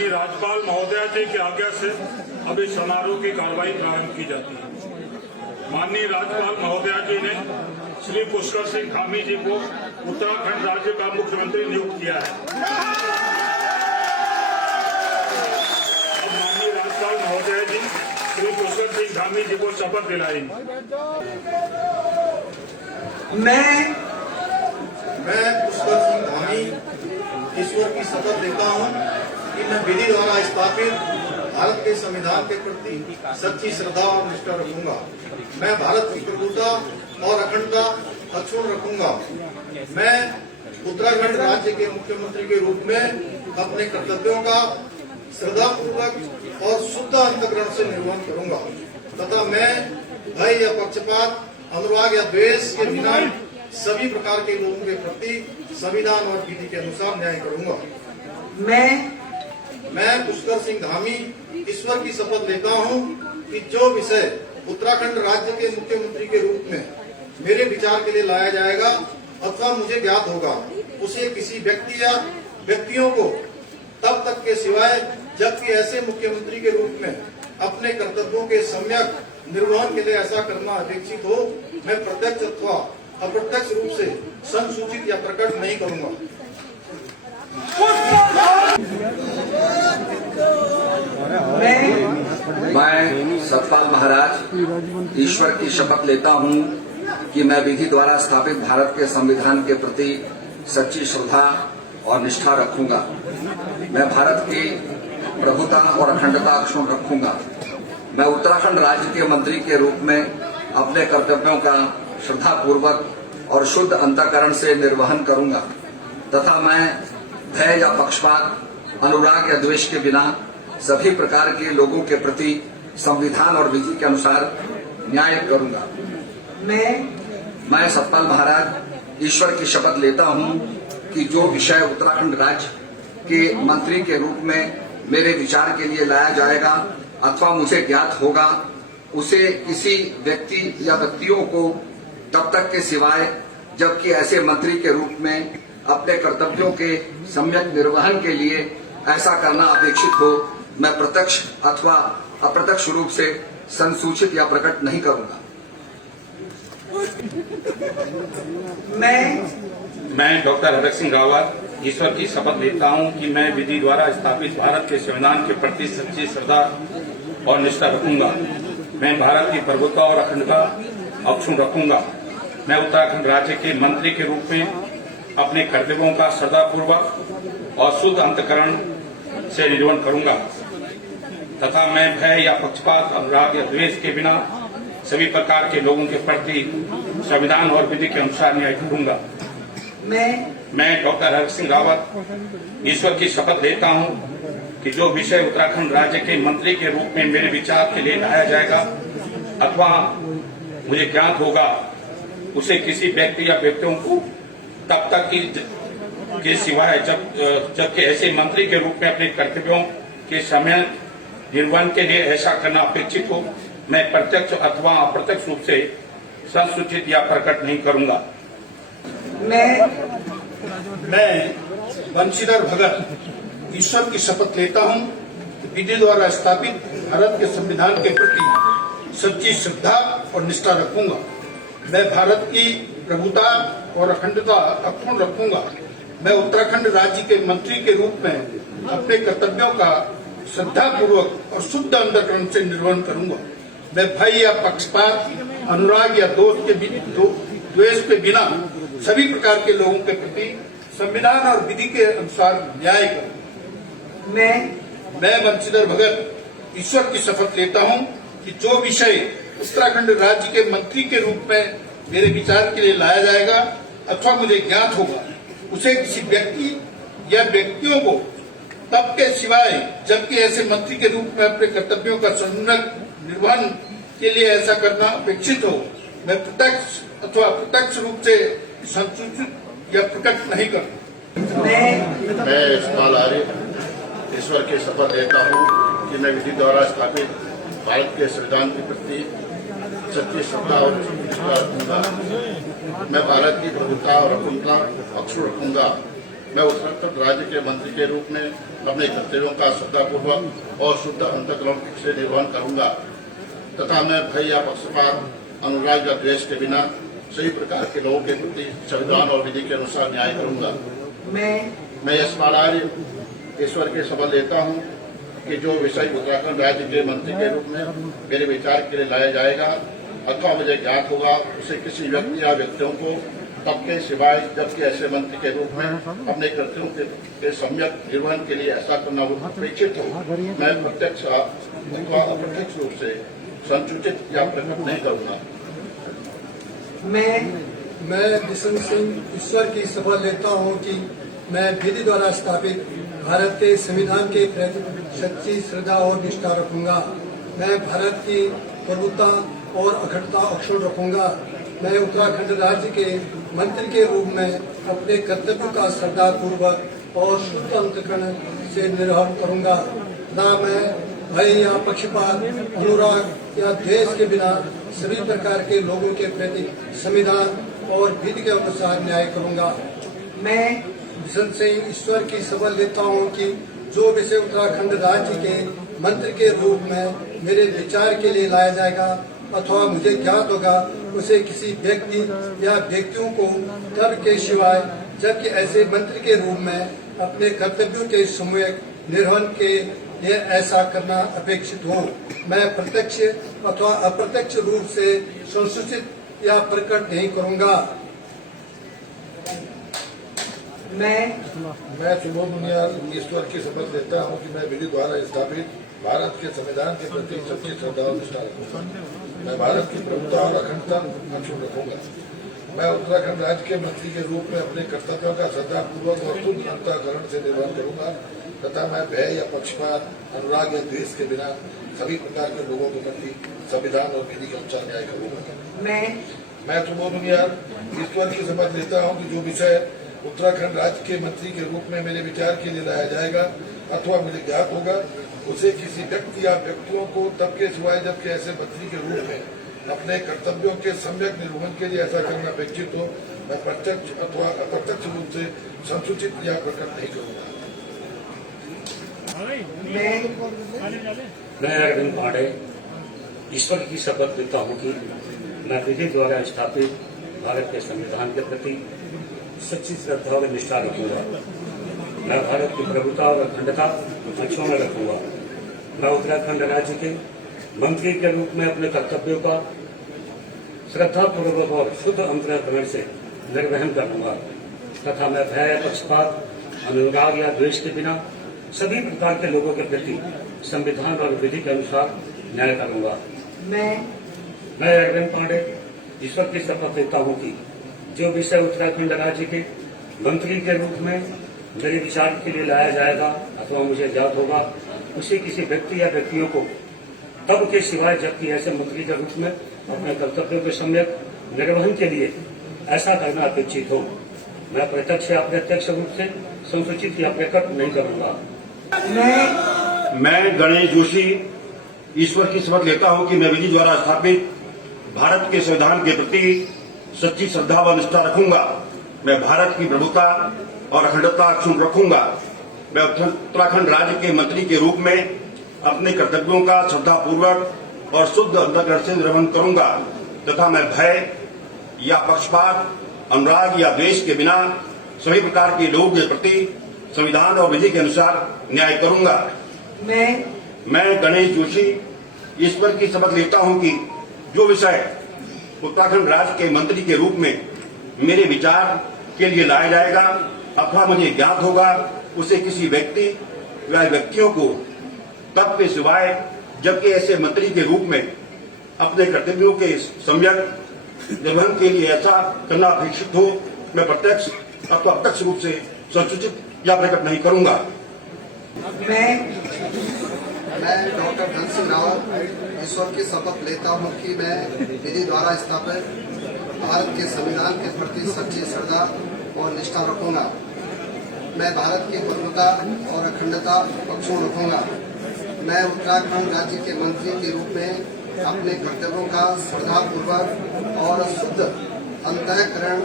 माननीय राज्यपाल महोदया जी की आज्ञा से अभी समारोह की कार्रवाई प्रारंभ की जाती है। माननीय राज्यपाल महोदया जी ने श्री पुष्कर सिंह धामी जी को उत्तराखंड राज्य का मुख्यमंत्री नियुक्त किया है। अब माननीय राज्यपाल महोदया जी श्री पुष्कर सिंह धामी जी को शपथ दिलाएंगे। मैं पुष्कर सिंह धामी ईश्वर की शपथ लेता हूँ कि मैं विधि द्वारा स्थापित भारत के संविधान के प्रति सच्ची श्रद्धा और निष्ठा रखूंगा। मैं भारत की प्रभुता और अखंडता अक्षुण्ण रखूंगा। मैं उत्तराखंड राज्य के मुख्यमंत्री के रूप में अपने कर्तव्यों का श्रद्धापूर्वक और शुद्ध अंतःकरण से निर्वहन करूंगा तथा मैं भय या पक्षपात, अनुराग या द्वेष के बिना सभी प्रकार के लोगों के प्रति संविधान और विधि के अनुसार न्याय करूंगा। मैं पुष्कर सिंह धामी ईश्वर की शपथ लेता हूं कि जो विषय उत्तराखंड राज्य के मुख्यमंत्री के रूप में मेरे विचार के लिए लाया जाएगा अथवा मुझे ज्ञात होगा, उसे किसी व्यक्ति या व्यक्तियों को तब तक के सिवाय जबकि ऐसे मुख्यमंत्री के रूप में अपने कर्तव्यों के सम्यक निर्वहन के लिए ऐसा करना अपेक्षित हो, मैं प्रत्यक्ष अथवा अप्रत्यक्ष रूप से संसूचित या प्रकट नहीं करूंगा। मैं सतपाल महाराज ईश्वर की शपथ लेता हूं कि मैं विधि द्वारा स्थापित भारत के संविधान के प्रति सच्ची श्रद्धा और निष्ठा रखूंगा। मैं भारत की प्रभुता और अखंडता अक्षुण्ण रखूंगा। मैं उत्तराखंड राज्य के मंत्री के रूप में अपने कर्तव्यों का श्रद्धापूर्वक और शुद्ध अंतःकरण से निर्वहन करूंगा तथा मैं भय या पक्षपात, अनुराग या द्वेष के बिना सभी प्रकार के लोगों के प्रति संविधान और विधि के अनुसार न्याय करूंगा। मैं सतपाल महाराज ईश्वर की शपथ लेता हूं कि जो विषय उत्तराखंड राज्य के मंत्री के रूप में मेरे विचार के लिए लाया जाएगा अथवा मुझे ज्ञात होगा, उसे किसी व्यक्ति या व्यक्तियों को तब तक के सिवाय जबकि ऐसे मंत्री के रूप में अपने कर्तव्यों के सम्यक निर्वहन के लिए ऐसा करना अपेक्षित हो, मैं प्रत्यक्ष अथवा अप्रत्यक्ष रूप से संसूचित या प्रकट नहीं करूंगा। मैं डॉक्टर हरक सिंह रावत ईश्वर की शपथ लेता हूं कि मैं विधि द्वारा स्थापित भारत के संविधान के प्रति सच्ची श्रद्धा और निष्ठा रखूंगा। मैं भारत की प्रभुता और अखंडता अक्षुण्ण रखूंगा। मैं उत्तराखंड राज्य के मंत्री के रूप में अपने कर्तव्यों का श्रद्धापूर्वक और शुद्ध अंतःकरण से निर्वहन करूंगा तथा मैं भय या पक्षपात, अनुराग या द्वेष के बिना सभी प्रकार के लोगों के प्रति संविधान और विधि के अनुसार न्याय करूंगा। मैं डॉक्टर हरक सिंह रावत ईश्वर की शपथ लेता हूं कि जो विषय उत्तराखंड राज्य के मंत्री के रूप में मेरे विचार के लिए लाया जाएगा अथवा मुझे ज्ञात होगा, उसे किसी व्यक्ति या व्यक्तियों को तब तक के सिवाय जबकि ऐसे मंत्री के रूप में अपने कर्तव्यों के समय निर्वहन के लिए ऐसा करना अपेक्षित हो, मैं प्रत्यक्ष अथवा अप्रत्यक्ष रूप से संसूचित या प्रकट नहीं करूंगा। मैं बंशीधर भगत ईश्वर की शपथ लेता हूं कि विधि द्वारा स्थापित भारत के संविधान के प्रति सच्ची श्रद्धा और निष्ठा रखूंगा। मैं भारत की प्रभुता और अखंडता अक्षुण्ण रखूंगा। मैं उत्तराखंड राज्य के मंत्री के रूप में अपने कर्तव्यों का श्रद्धापूर्वक और शुद्ध अंतःकरण से निर्वहन करूंगा। मैं भय या पक्षपात, अनुराग या द्वेष के बिना सभी प्रकार के लोगों के प्रति संविधान और विधि के अनुसार न्याय करूंगा। मैं बंशीधर भगत ईश्वर की शपथ लेता हूं कि जो विषय उत्तराखंड राज्य के मंत्री के रूप में मेरे विचार के लिए लाया जाएगा अथवा मुझे ज्ञात होगा, उसे किसी व्यक्ति या व्यक्तियों को तब के सिवाय जबकि ऐसे मंत्री के रूप में अपने कर्तव्यों का सम्यक निर्वहन के लिए ऐसा करना अपेक्षित हो, मैं प्रत्यक्ष अथवा अप्रत्यक्ष रूप से संसूचित या प्रकट नहीं करूंगा। मैं सतपाल आर्य ईश्वर की शपथ लेता हूं कि मैं विधि द्वारा स्थापित भारत के संविधान के प्रति सच्ची श्रद्धा और निष्ठा रखूंगा। मैं भारत की प्रभुता और अखंडता अक्षुण्ण रखूंगा। मैं उत्तराखंड राज्य के मंत्री के रूप में अपने कर्तव्यों का श्रद्धापूर्वक और शुद्ध अंतःकरण से निर्वहन करूंगा तथा मैं भय या पक्षपात, अनुराग या द्वेष के बिना सभी प्रकार के लोगों के प्रति संविधान और विधि के अनुसार न्याय करूंगा। मैं यशपालार्य ईश्वर की शपथ लेता हूं कि जो विषय उत्तराखंड राज्य के मंत्री के रूप में मेरे विचार के लिए लाया जाएगा अथवा मुझे ज्ञात होगा उसे किसी व्यक्ति या व्यक्तियों को तब के सिवाय जबकि ऐसे मंत्री के रूप में अपने कर्तव्यों के सम्यक निर्वहन के लिए ऐसा करना अपेक्षित हो, मैं प्रत्यक्ष अथवा अप्रत्यक्ष रूप से संसूचित या प्रकट नहीं करूंगा। मैं बिशन सिंह ईश्वर की शपथ लेता हूं कि मैं विधि द्वारा स्थापित भारत के संविधान के प्रति सच्ची श्रद्धा और निष्ठा रखूंगा। मैं भारत की प्रभुता और अखंडता अक्षुण्ण रखूंगा। मैं उत्तराखंड राज्य के मंत्री के रूप में अपने कर्तव्यों का श्रद्धापूर्वक और शुद्ध अंतःकरण से निर्वहन करूंगा तथा मैं भय या पक्षपात, अनुराग या द्वेष के बिना सभी प्रकार के लोगों के प्रति संविधान और विधि के अनुसार न्याय करूंगा। मैं बिशन सिंह ईश्वर की शपथ लेता हूं कि जो विषय उत्तराखंड राज्य के मंत्री के रूप में मेरे विचार के लिए लाया जाएगा अथवा मुझे ज्ञात होगा उसे किसी व्यक्ति या व्यक्तियों को तब के सिवाय जबकि ऐसे मंत्री के रूप में अपने कर्तव्यों के सम्यक निर्वहन के लिए ऐसा करना अपेक्षित हो, मैं प्रत्यक्ष अथवा अप्रत्यक्ष रूप से संसूचित या प्रकट नहीं करूंगा। मैं सुबोध मुनियाल ईश्वर की शपथ लेता हूं कि मैं विधि द्वारा स्थापित भारत के संविधान के प्रति सच्ची श्रद्धा और निष्ठा रखूंगा। मैं भारत की प्रभुता और अखंडता अक्षुण्ण रखूंगा। मैं उत्तराखंड राज्य के मंत्री के रूप में अपने कर्तव्यों का श्रद्धापूर्वक और शुद्ध अंतःकरण से निर्वहन करूंगा तथा मैं भय या पक्षपात, अनुराग या द्वेष के बिना सभी प्रकार के लोगों के प्रति संविधान और विधि के अनुसार न्याय करूंगा। मैं सुबोध मुनियाल ईश्वर की शपथ लेता हूं कि जो विषय उत्तराखंड राज्य के मंत्री के रूप में मेरे विचार के लिए लाया जाएगा अथवा मुझे ज्ञात होगा उसे किसी व्यक्ति या व्यक्तियों को तब के सिवाय जबकि ऐसे मंत्री के रूप में अपने कर्तव्यों के सम्यक निर्वहन के लिए ऐसा करना अपेक्षित हो, मैं प्रत्यक्ष अथवा अप्रत्यक्ष रूप से संसूचित या प्रकट नहीं करूंगा। मैं अरविंद पांडे ईश्वर की शपथ लेता हूं कि मैं विधि द्वारा स्थापित भारत के संविधान के प्रति सच्ची श्रद्धा और निष्ठा रखूंगा। मैं भारत की प्रभुता और अखंडता अक्षुण्ण रखूंगा। मैं उत्तराखंड राज्य के मंत्री के रूप में अपने कर्तव्यों का श्रद्धापूर्वक और शुद्ध अंतःकरण से निर्वहन करूंगा तथा मैं भय, पक्षपात, अनुराग या द्वेष के बिना सभी प्रकार के लोगों के प्रति संविधान और विधि के अनुसार न्याय करूंगा। मैं अरविंद पांडे ईश्वर की शपथ लेता हूं कि जो विषय उत्तराखंड राज्य के मंत्री के रूप में मेरे विचार के लिए लाया जाएगा अथवा मुझे ज्ञात होगा उसे किसी व्यक्ति या व्यक्तियों को तब के सिवाय जबकि ऐसे मंत्री के रूप में अपने कर्तव्यों के सम्यक निर्वहन के लिए ऐसा करना अपेक्षित हो, मैं प्रत्यक्ष या अप्रत्यक्ष रूप से संसूचित या प्रकट नहीं करूंगा। मैं गणेश जोशी ईश्वर की शपथ लेता हूं कि मैं विधि द्वारा स्थापित भारत के संविधान के प्रति सच्ची श्रद्धा व निष्ठा रखूंगा। मैं भारत की प्रभुता और अखंडता अक्षुण्ण रखूंगा। मैं उत्तराखंड राज्य के मंत्री के रूप में अपने कर्तव्यों का श्रद्धापूर्वक और शुद्ध अंतःकरण से निर्वहन करूंगा तथा मैं भय या पक्षपात, अनुराग या द्वेष के बिना सभी प्रकार के लोगों के प्रति संविधान और विधि के अनुसार न्याय करूंगा। मैं गणेश जोशी ईश्वर की शपथ लेता हूं कि जो विषय उत्तराखंड राज्य के मंत्री के रूप में मेरे विचार के लिए लाया जाएगा अथवा मुझे ज्ञात होगा उसे किसी व्यक्ति या व्यक्तियों को तब के सिवाय जबकि ऐसे मंत्री के रूप में अपने कर्तव्यों के सम्यक निर्वहन के लिए ऐसा करना अपेक्षित हो, मैं प्रत्यक्ष अथवा अप्रत्यक्ष रूप से संसूचित या प्रकट नहीं करूंगा। मैं डॉक्टर धन सिंह रावत ईश्वर की शपथ लेता हूं कि मैं विधि द्वारा स्थापित भारत के संविधान के प्रति सच्ची श्रद्धा और निष्ठा रखूंगा। मैं भारत की प्रभुता और अखंडता अक्षुण्ण रखूंगा। मैं उत्तराखंड राज्य के मंत्री के रूप में अपने कर्तव्यों का श्रद्धापूर्वक और शुद्ध अंतःकरण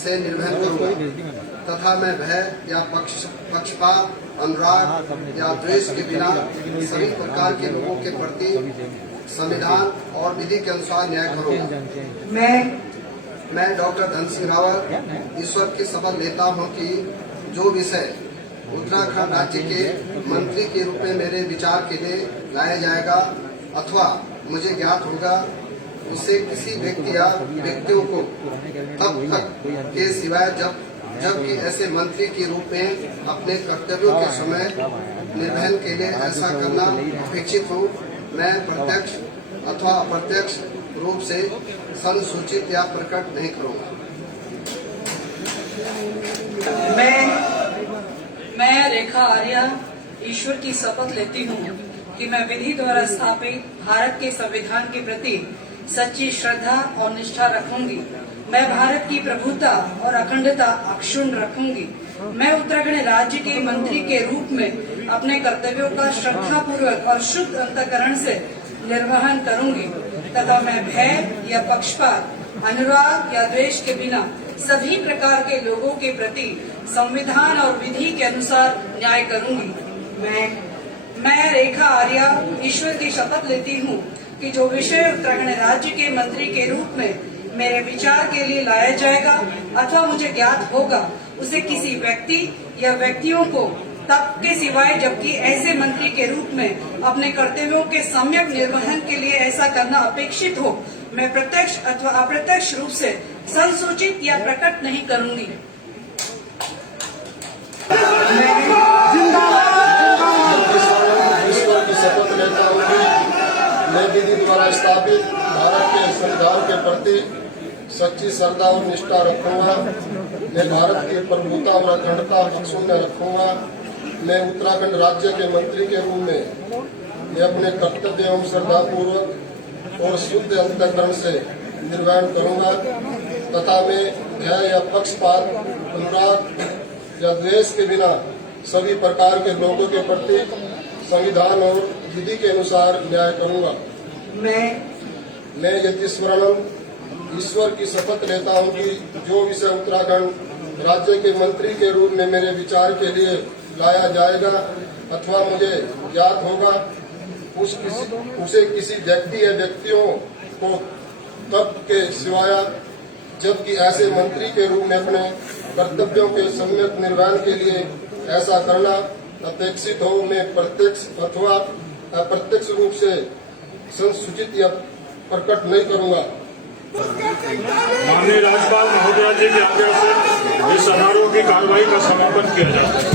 से निर्वहन करूंगा तथा मैं भय या पक्षपात, अनुराग या द्वेष के बिना सभी प्रकार के लोगों के प्रति संविधान और विधि के अनुसार न्याय करूंगा। मैं डॉक्टर धन सिंह रावत ईश्वर की शपथ लेता हूं कि जो विषय उत्तराखंड राज्य के मंत्री के रूप में मेरे विचार के लिए लाया जाएगा अथवा मुझे ज्ञात होगा, उसे किसी व्यक्ति या व्यक्तियों को तब तक के सिवाय जबकि ऐसे मंत्री के रूप में अपने कर्तव्यों के समय निर्वहन के लिए ऐसा करना अपेक्षित हो, मैं प्रत्यक्ष अथवा अप्रत्यक्ष रूप से संसूचित या प्रकट नहीं करूंगा। मैं रेखा आर्या ईश्वर की शपथ लेती हूँ कि मैं विधि द्वारा स्थापित भारत के संविधान के प्रति सच्ची श्रद्धा और निष्ठा रखूंगी। मैं भारत की प्रभुता और अखंडता अक्षुण्ण रखूंगी। मैं उत्तराखंड राज्य के मंत्री के रूप में अपने कर्तव्यों का श्रद्धापूर्वक और शुद्ध अंतःकरण से निर्वहन करूंगी तथा मैं भय या पक्षपात, अनुराग या द्वेष के बिना सभी प्रकार के लोगों के प्रति संविधान और विधि के अनुसार न्याय करूंगी। मैं रेखा आर्या ईश्वर की शपथ लेती हूँ कि जो विषय उत्तराखंड राज्य के मंत्री के रूप में मेरे विचार के लिए लाया जाएगा अथवा मुझे ज्ञात होगा, उसे किसी व्यक्ति या व्यक्तियों को तब के सिवाय जबकि ऐसे मंत्री के रूप में अपने कर्तव्यों के सम्यक निर्वहन के लिए ऐसा करना अपेक्षित हो, मैं प्रत्यक्ष अथवा अप्रत्यक्ष रूप से संसूचित या प्रकट नहीं करूंगी। ईश्वर की शपथ लेता हूँ कि मैं विधि द्वारा स्थापित भारत के संविधान के प्रति सच्ची श्रद्धा और निष्ठा रखूंगा। मैं भारत की प्रभुता और अखंडता अक्षुण्ण रखूंगा। मैं उत्तराखंड राज्य के मंत्री के रूप में मैं अपने कर्तव्य एवं श्रद्धापूर्वक और शुद्ध अंतःकरण से निर्वहन करूंगा तथा मैं भय या पक्षपात, अनुराग या द्वेष के बिना सभी प्रकार के लोगों के प्रति संविधान और विधि के अनुसार न्याय करूंगा। मैं यतीश्वरम ईश्वर की शपथ लेता हूं कि जो विषय उत्तराखंड राज्य के मंत्री के रूप में मेरे विचार के लिए लाया जाएगा अथवा मुझे ज्ञात होगा, उसे किसी व्यक्ति या व्यक्तियों को तब के सिवाय जबकि ऐसे मंत्री के रूप में अपने कर्तव्यों के सम्यक निर्वहन के लिए ऐसा करना अपेक्षित हो, मैं प्रत्यक्ष अथवा अप्रत्यक्ष रूप से संसूचित या प्रकट नहीं करूंगा। माननीय राज्यपाल महोदया जी की आज्ञा से इस समारोह की कार्रवाई का समापन किया जाए।